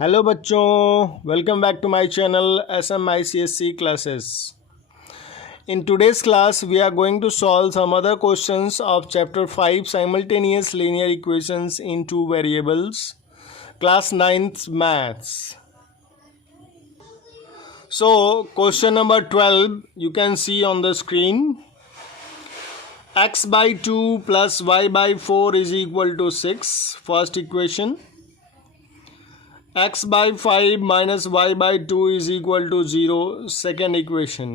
Hello बच्चों, welcome back to my channel SMICSC classes. In today's class, we are going to solve some other questions of chapter 5 simultaneous linear equations in two variables, class 9th maths. So, question number 12 you can see on the screen. X by 2 plus y by 4 is equal to 6, first equation. X by 5 minus y by 2 is equal to 0, second equation.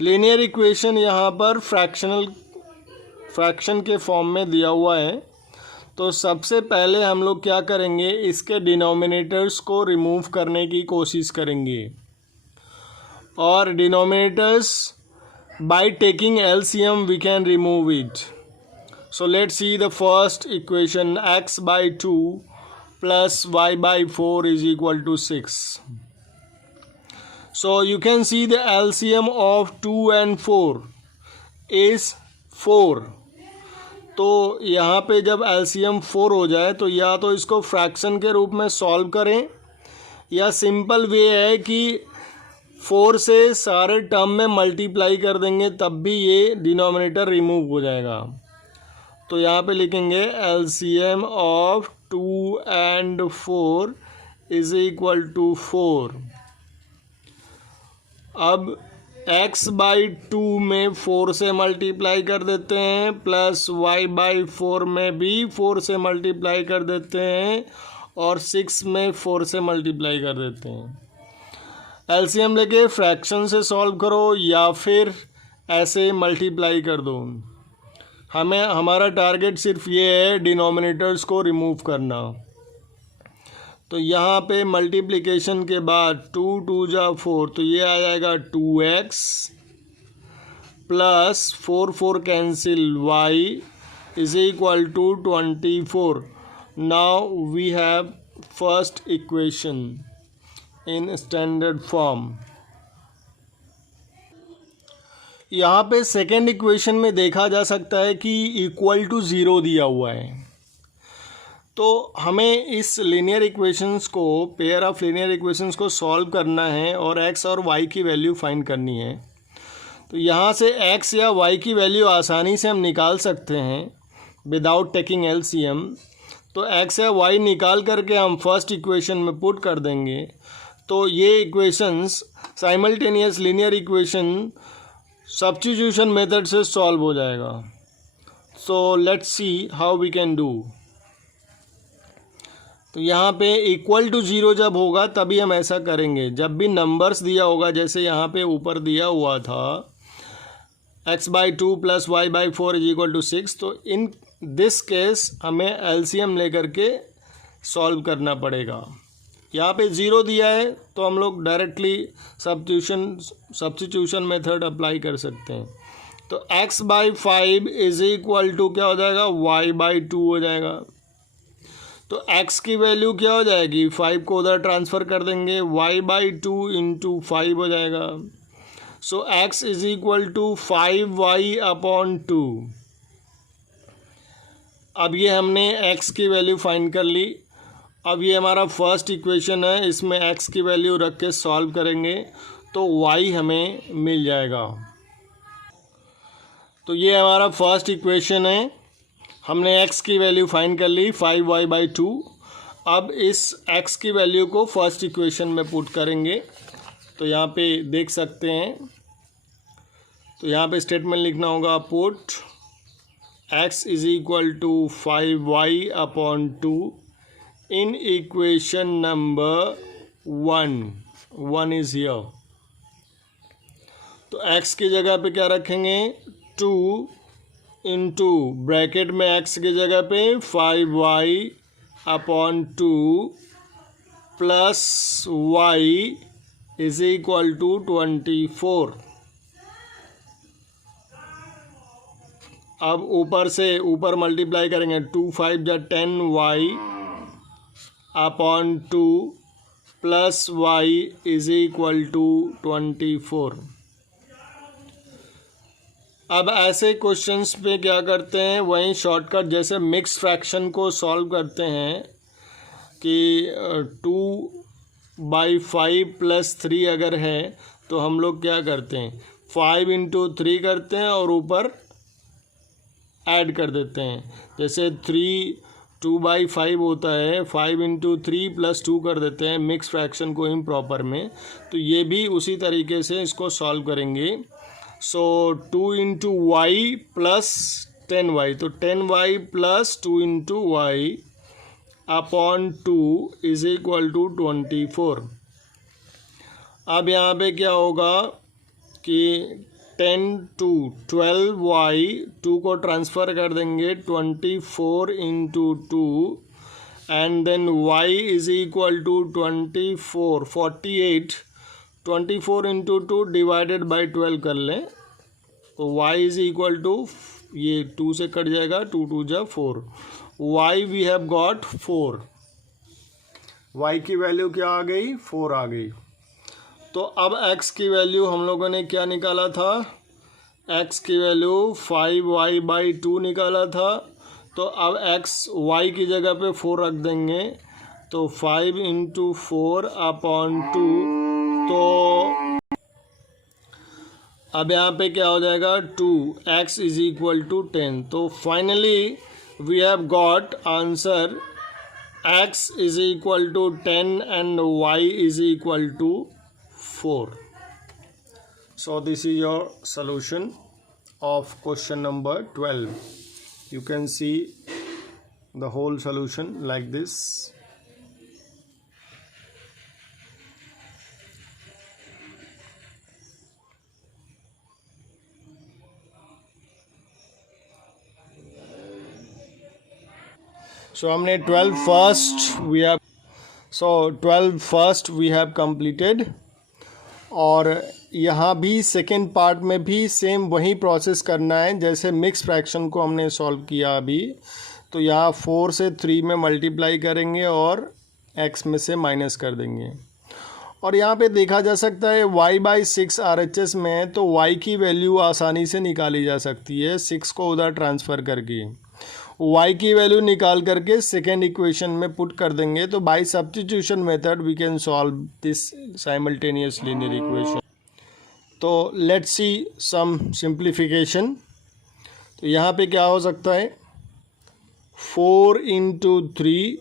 Linear equation यहाँ पर fraction के form में दिया हुआ है. तो सबसे पहले हम लोग क्या करेंगे, इसके डिनोमिनेटर्स को रिमूव करने की कोशिश करेंगे. और denominators by taking LCM we can remove it. So let's see the first equation. x by 2 plus y by 4 is equal to 6. So you can see the LCM of 2 and 4 is 4. तो यहाँ पे जब LCM 4 हो जाए तो या तो इसको फ्रैक्शन के रूप में सॉल्व करें, या सिंपल वे है कि 4 से सारे टर्म में मल्टीप्लाई कर देंगे, तब भी ये डिनोमिनेटर रिमूव हो जाएगा. तो यहाँ पे लिखेंगे LCM of 2 and 4 is equal to 4. अब x by 2 में 4 से मल्टीप्लाई कर देते हैं, प्लस y by 4 में भी 4 से मल्टीप्लाई कर देते हैं, और 6 में 4 से मल्टीप्लाई कर देते हैं. LCM लेके फ्रैक्शन से सॉल्व करो या फिर ऐसे मल्टीप्लाई कर दो. हमारा टारगेट सिर्फ ये है डिनोमिनेटर्स को रिमूव करना. तो यहाँ पे मल्टीप्लिकेशन के बाद 2 2 जा 4, तो ये आ जाएगा 2x plus 4 4 cancel y is equal to 24. Now we have first equation in standard form. यहाँ पे सेकेंड इक्वेशन में देखा जा सकता है कि इक्वल टू 0 दिया हुआ है. तो हमें इस लीनियर इक्वेशंस को, पेयर ऑफ लीनियर इक्वेशंस को सॉल्व करना है और x और y की वैल्यू फाइंड करनी है. तो यहाँ से x या y की वैल्यू आसानी से हम निकाल सकते हैं विदाउट टेकिंग LCM. तो x या y निकाल करके हम फर्स्ट इक्वेशन में पुट कर देंगे. तो ये equations simultaneous linear equation substitution method से सॉल्व हो जाएगा. So let's see how we can do. तो यहाँ पे इक्वल टू 0 जब होगा तभी हम ऐसा करेंगे. जब भी नंबर्स दिया होगा, जैसे यहाँ पे ऊपर दिया हुआ था x by 2 plus y by 4 is equal to 6, तो इन दिस केस हमें LCM लेकर के सॉल्व करना पड़ेगा. यहाँ पे 0 दिया है तो हम लोग डायरेक्टली सब्स्टिट्यूशन मेथड अप्लाई कर सकते हैं. तो x by 5 is equal to क्या हो जाएगा, y by 2 हो जाएगा. तो x की वैल्यू क्या हो जाएगी, 5 को उधर ट्रांसफ़र कर देंगे, y by 2 इंटू 5 हो जाएगा. So x is equal to 5y upon 2. अब ये हमने x की वैल्यू फाइंड कर ली. अब ये हमारा फर्स्ट इक्वेशन है, इसमें x की वैल्यू रख के सॉल्व करेंगे तो y हमें मिल जाएगा. तो ये हमारा फर्स्ट इक्वेशन है, हमने x की वैल्यू फाइंड कर ली 5y by 2. अब इस x की वैल्यू को फर्स्ट इक्वेशन में पुट करेंगे. तो यहाँ पे देख सकते हैं, तो यहाँ पे स्टेटमेंट लिखना होगा, put x is equal to 5y upon 2 in equation number 1 is here. तो x की जगह पे क्या रखेंगे, 2 इंटू ब्रैकेट में x की जगह पे 5y upon 2 plus y is equal to 24. अब ऊपर मल्टीप्लाई करेंगे, 2 5 जा 10y अपॉन 2 plus y is equal to 24. अब ऐसे क्वेश्चंस पे क्या करते हैं, वहीं शॉर्टकट जैसे मिक्स फ्रैक्शन को सॉल्व करते हैं, कि 2/5 + 3 अगर है तो हम लोग क्या करते हैं, 5 × 3 करते हैं और ऊपर ऐड कर देते हैं। जैसे 2/5 होता है, 5 × 3 + 2 कर देते हैं मिक्स फ्रैक्शन को इम्प्रॉपर में। तो ये भी उसी तरीके से इसको सॉल्व करेंगे। सो 2 × y + 10y, तो 10y + 2 × y अपॉन 2 = 24। अब यहाँ पे क्या होगा कि 10 to 12y, 2 को ट्रांसफ़र कर देंगे 24 × 2 and then y = 24, 48, 24 × 2 divided by 12 कर लें तो y = ये 2 से कट जाएगा, 2 × 2 = 4, y we have got 4, y की वैल्यू क्या आ गई, 4 आ गई। तो अब x की वैल्यू हम लोगों ने क्या निकाला था, x की वैल्यू 5y/2 निकाला था। तो अब x y की जगह पे 4 रख देंगे, तो 5 × 4 अपॉन 2, तो अब यहाँ पे क्या हो जाएगा, 2x = 10। तो finally we have got answer x = 10 and y = 4. So this is your solution of question number 12. You can see the whole solution like this. So हमने 12 first we have completed, और यहाँ भी सेकेंड पार्ट में भी same वही process करना है जैसे मिक्स फ्रैक्शन को हमने सॉल्व किया अभी। तो यहाँ 4 से 3 में मल्टीप्लाई करेंगे और x में से माइनस कर देंगे। और यहाँ पे देखा जा सकता है y/6 RHS में है, तो y की वैल्यू आसानी से निकाली जा सकती है 6 को उधर ट्रांसफ़र करके। y की वैल्यू निकाल करके सेकेंड इक्वेशन में पुट कर देंगे। तो by substitution method we can solve this simultaneous linear equation. तो लेट्स सी सम सिंप्लीफिकेशन। तो यहाँ पे क्या हो सकता है, 4 × 3,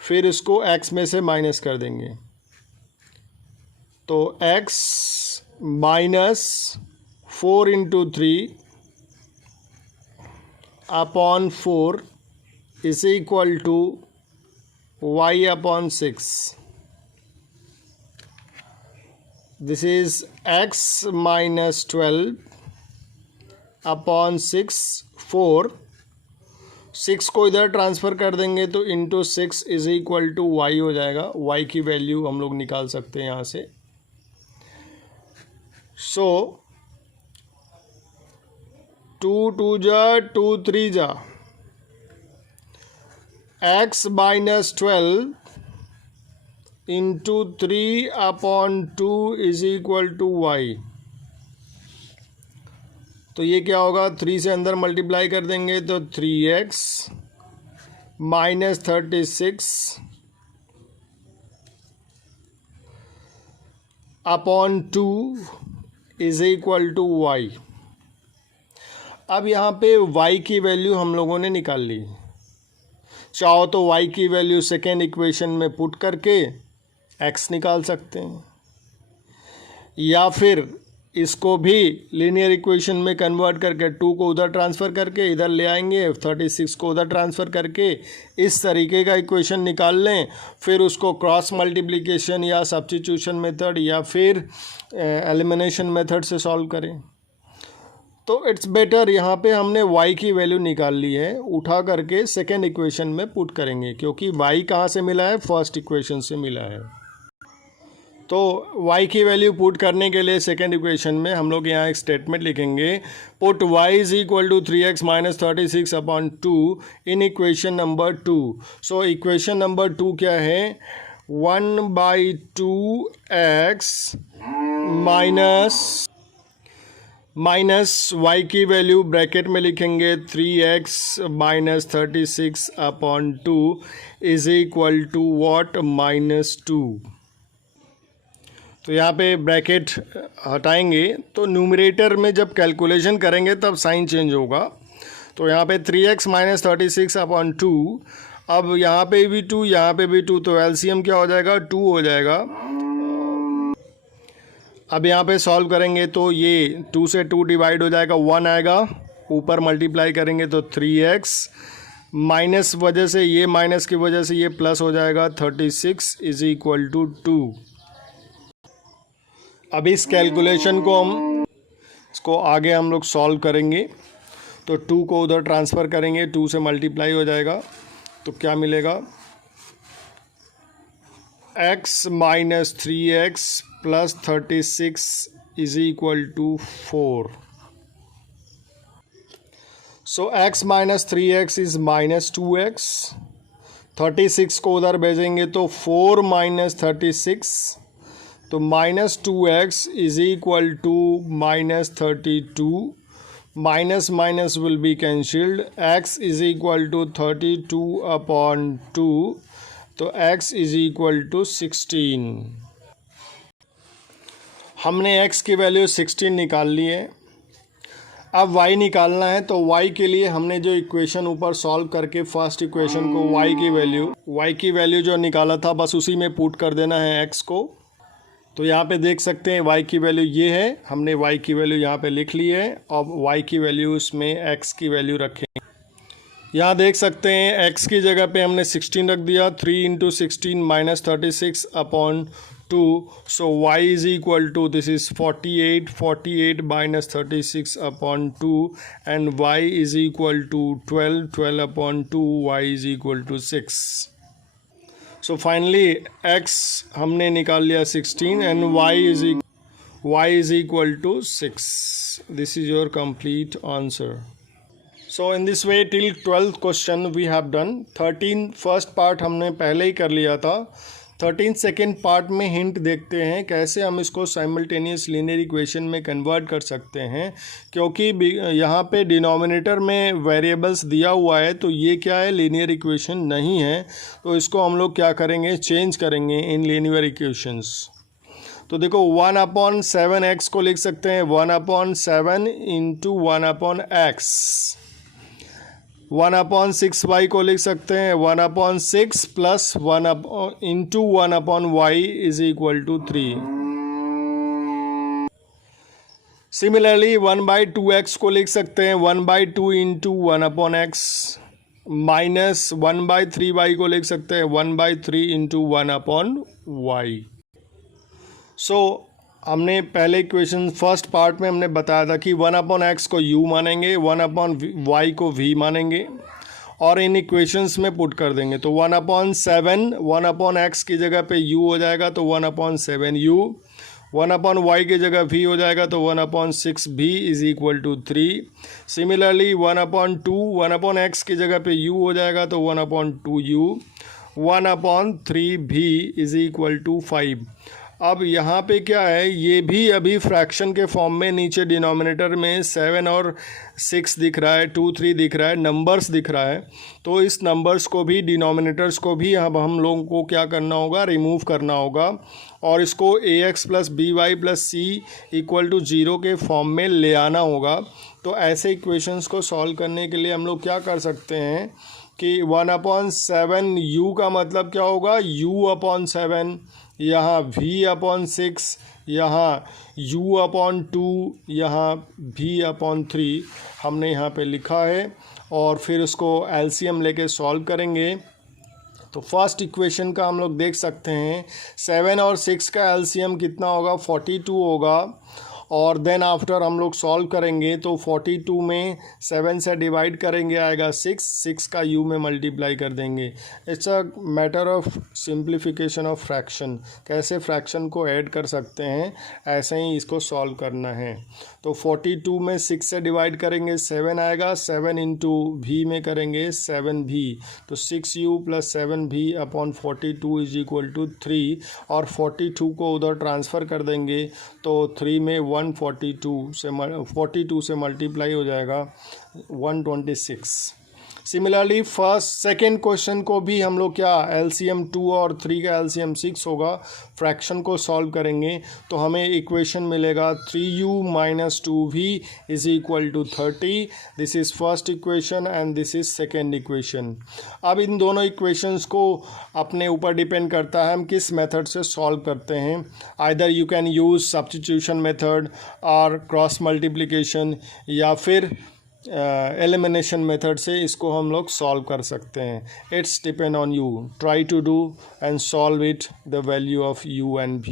फिर इसको x में से माइनस कर देंगे, तो x - 4 × 3 upon 4 = y/6। This is x - 12 upon 6, 4, 6 को इधर ट्रांसफ़र कर देंगे तो इंटू 6 = y हो जाएगा। y की वैल्यू हम लोग निकाल सकते हैं यहाँ से। सो 2 × 2 = 2, 3 × x - 12 × 3 अपॉन 2 = y। तो ये क्या होगा, 3 से अंदर मल्टीप्लाई कर देंगे तो 3x - 36 अपॉन 2 = y। अब यहाँ पे y की वैल्यू हम लोगों ने निकाल ली। चाहो तो y की वैल्यू सेकेंड इक्वेशन में पुट करके x निकाल सकते हैं, या फिर इसको भी लीनियर इक्वेशन में कन्वर्ट करके 2 को उधर ट्रांसफ़र करके इधर ले आएंगे, 36 को उधर ट्रांसफ़र करके इस तरीके का इक्वेशन निकाल लें। फिर उसको क्रॉस मल्टीप्लिकेशन या सब्स्टिट्यूशन मेथड या फिर एलिमिनेशन मेथड से सॉल्व करें। तो इट्स बेटर, यहाँ पे हमने y की वैल्यू निकाल ली है, उठा करके सेकेंड इक्वेशन में पुट करेंगे, क्योंकि y कहाँ से मिला है, फर्स्ट इक्वेशन से मिला है। तो y की वैल्यू पुट करने के लिए सेकेंड इक्वेशन में हम लोग यहाँ एक स्टेटमेंट लिखेंगे, put y = 3x - 36 upon 2 in equation number 2। So equation number 2 क्या है, 1/2x - माइनस वाई की वैल्यू ब्रैकेट में लिखेंगे 3x minus 36/2 is equal to what -2। तो यहाँ पे ब्रैकेट हटाएंगे तो न्यूमरेटर में जब कैलकुलेशन करेंगे तब साइन चेंज होगा। तो यहाँ पे 3x माइनस 36/2, अब यहाँ पे भी 2 यहाँ पे भी 2, तो एलसीएम क्या हो जाएगा 2 हो जाएगा। अब यहाँ पे सॉल्व करेंगे तो ये 2 से 2 डिवाइड हो जाएगा, 1 आएगा, ऊपर मल्टीप्लाई करेंगे तो 3x माइनस वजह से ये माइनस की वजह से ये प्लस हो जाएगा 36 इज इक्वल टू 2। अब इस कैलकुलेशन को इसको आगे हम लोग सॉल्व करेंगे तो 2 को उधर ट्रांसफ़र करेंगे, 2 से मल्टीप्लाई हो जाएगा तो क्या मिलेगा x minus 3x plus 36 is equal to 4। So x minus 3x is minus 2x, 36 को उधर भेजेंगे तो 4 माइनस 36, तो minus 2x is equal to minus 32, minus minus will be cancelled, x is equal to 32/2, तो x इज इक्वल टू 16। हमने x की value 16 निकाल ली है। अब y निकालना है तो y के लिए हमने जो इक्वेशन ऊपर सॉल्व करके फर्स्ट इक्वेशन को y की वैल्यू जो निकाला था बस उसी में पुट कर देना है x को। तो यहाँ पे देख सकते हैं y की वैल्यू ये है, हमने y की वैल्यू यहाँ पे लिख ली है। अब y की वैल्यू उसमें x की वैल्यू रखेंगे। यहाँ देख सकते हैं x की जगह पे हमने 16 रख दिया, 3 × 16 minus 36/2, so y is equal to this is 48 minus 36/2 and y is equal to 12/2, y is equal to 6। So finally x हमने निकाल लिया 16 and y is equal to 6। This is your complete answer. So in this way till 12th question we have done. 13 first part हमने पहले ही कर लिया था। 13 second part में hint देखते हैं कैसे हम इसको साइमल्टेनियस लीनियर इक्वेशन में कन्वर्ट कर सकते हैं, क्योंकि यहाँ पे डिनोमिनेटर में वेरिएबल्स दिया हुआ है तो ये क्या है लीनियर इक्वेशन नहीं है। तो इसको हम लोग क्या करेंगे चेंज करेंगे इन लीनियर इक्वेशंस। तो देखो 1/7x को लिख सकते हैं 1/7 इंटू 1/x, 1/6y को लिख सकते हैं 1/6 plus 1 into 1/y is equal to 3। Similarly 1/2x को लिख सकते हैं 1/2 इंटू 1/x, माइनस 1/3y को लिख सकते हैं 1/3 इंटू 1/y। सो हमने पहले इक्वेशन फर्स्ट पार्ट में हमने बताया था कि 1/x को u मानेंगे, 1/y को v मानेंगे और इन इक्वेशंस में पुट कर देंगे। तो 1/7 1/x की जगह पे u हो जाएगा तो 1/7u, 1/y की जगह v हो जाएगा तो 1/6v is equal to 3। Similarly 1/2 1/x की जगह पे u हो जाएगा तो 1/2u, 1/3v is equal to 5। अब यहाँ पे क्या है, ये भी अभी फ्रैक्शन के फॉर्म में नीचे डिनोमिनेटर में 7 और 6 दिख रहा है, 2 3 दिख रहा है, नंबर्स दिख रहा है। तो इस नंबर्स को भी डिनोमिनेटर्स को भी अब हम लोगों को क्या करना होगा रिमूव करना होगा और इसको ax plus by plus c equal to 0 के फॉर्म में ले आना होगा। तो ऐसे इक्वेशंस को सॉल्व करने के लिए हम लोग क्या कर सकते हैं कि 1/7 u का मतलब क्या होगा u/7, यहाँ v/6, यहाँ u/2, यहाँ v/3 हमने यहाँ पे लिखा है और फिर उसको एलसीएम लेके सॉल्व करेंगे। तो फर्स्ट इक्वेशन का हम लोग देख सकते हैं 7 और 6 का एलसीएम कितना होगा 42 होगा और देन आफ्टर हम लोग सॉल्व करेंगे तो 42 में 7 से डिवाइड करेंगे आएगा 6 का u में मल्टीप्लाई कर देंगे। It's a matter of simplification of fraction, कैसे फ्रैक्शन को ऐड कर सकते हैं ऐसे ही इसको सॉल्व करना है। तो 42 में 6 से डिवाइड करेंगे 7 आएगा, 7 इंटू v में करेंगे 7v, तो 6u plus 7v/42 is equal to 3 और 42 को उधर ट्रांसफ़र कर देंगे तो 3 में 142 से 42 से मल्टीप्लाई हो जाएगा 126। सिमिलरली सेकेंड क्वेश्चन को भी हम लोग क्या LCM 2 और 3 का LCM 6 होगा, फ्रैक्शन को सॉल्व करेंगे तो हमें इक्वेशन मिलेगा 3u - 2v is equal to 30। This is first equation and this is second equation. अब इन दोनों इक्वेशंस को अपने ऊपर डिपेंड करता है हम किस मेथड से सॉल्व करते हैं। Either you can use substitution method और क्रॉस मल्टीप्लिकेशन, या फिर एलिमिनेशन मेथड से इसको हम लोग सॉल्व कर सकते हैं। It's depend on you, try to do and solve it the value of u and v।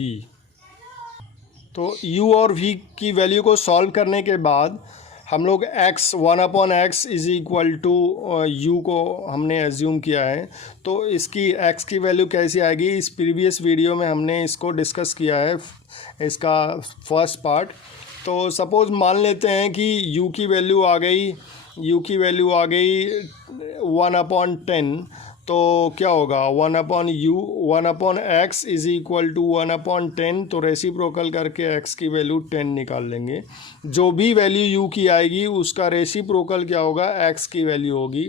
तो u और v की वैल्यू को सॉल्व करने के बाद हम लोग x 1/x is equal to u को हमने एज्यूम किया है। तो इसकी x की वैल्यू कैसी आएगी, इस प्रीवियस वीडियो में हमने इसको डिस्कस किया है, इसका फर्स्ट पार्ट। तो सपोज़ मान लेते हैं कि u की वैल्यू आ गई 1/10, तो क्या होगा 1/x इज़ इक्वल टू 1/10। तो रेसिप्रोकल करके x की वैल्यू 10 निकाल लेंगे। जो भी वैल्यू u की आएगी उसका रेसिप्रोकल क्या होगा, x की वैल्यू होगी।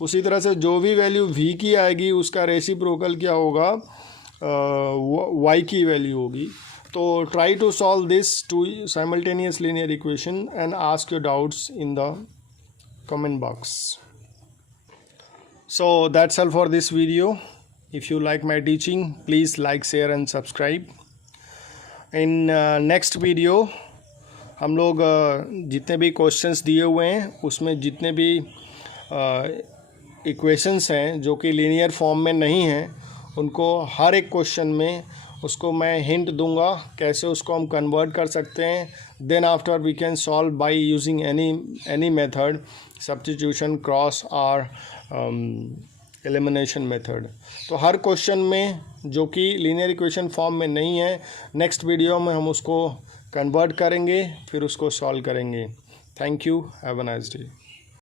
उसी तरह से जो भी वैल्यू v की आएगी उसका रेसिप्रोकल क्या होगा, y की वैल्यू होगी। तो try to solve this two simultaneous linear equation and ask your doubts in the comment box. So that's all for this video. If you like my teaching, please like, share and subscribe. In next video हम लोग जितने भी questions दिए हुए हैं उसमें जितने भी इक्वेशंस हैं जो कि लीनियर फॉर्म में नहीं हैं, उनको हर एक क्वेश्चन में उसको मैं हिंट दूंगा कैसे उसको हम कन्वर्ट कर सकते हैं। Then after we can solve by using any method, substitution, cross और एलिमिनेशन मेथड। तो हर क्वेश्चन में जो कि लीनियर इक्वेशन फॉर्म में नहीं है, नेक्स्ट वीडियो में हम उसको कन्वर्ट करेंगे, फिर उसको सॉल्व करेंगे। Thank you, have a nice day.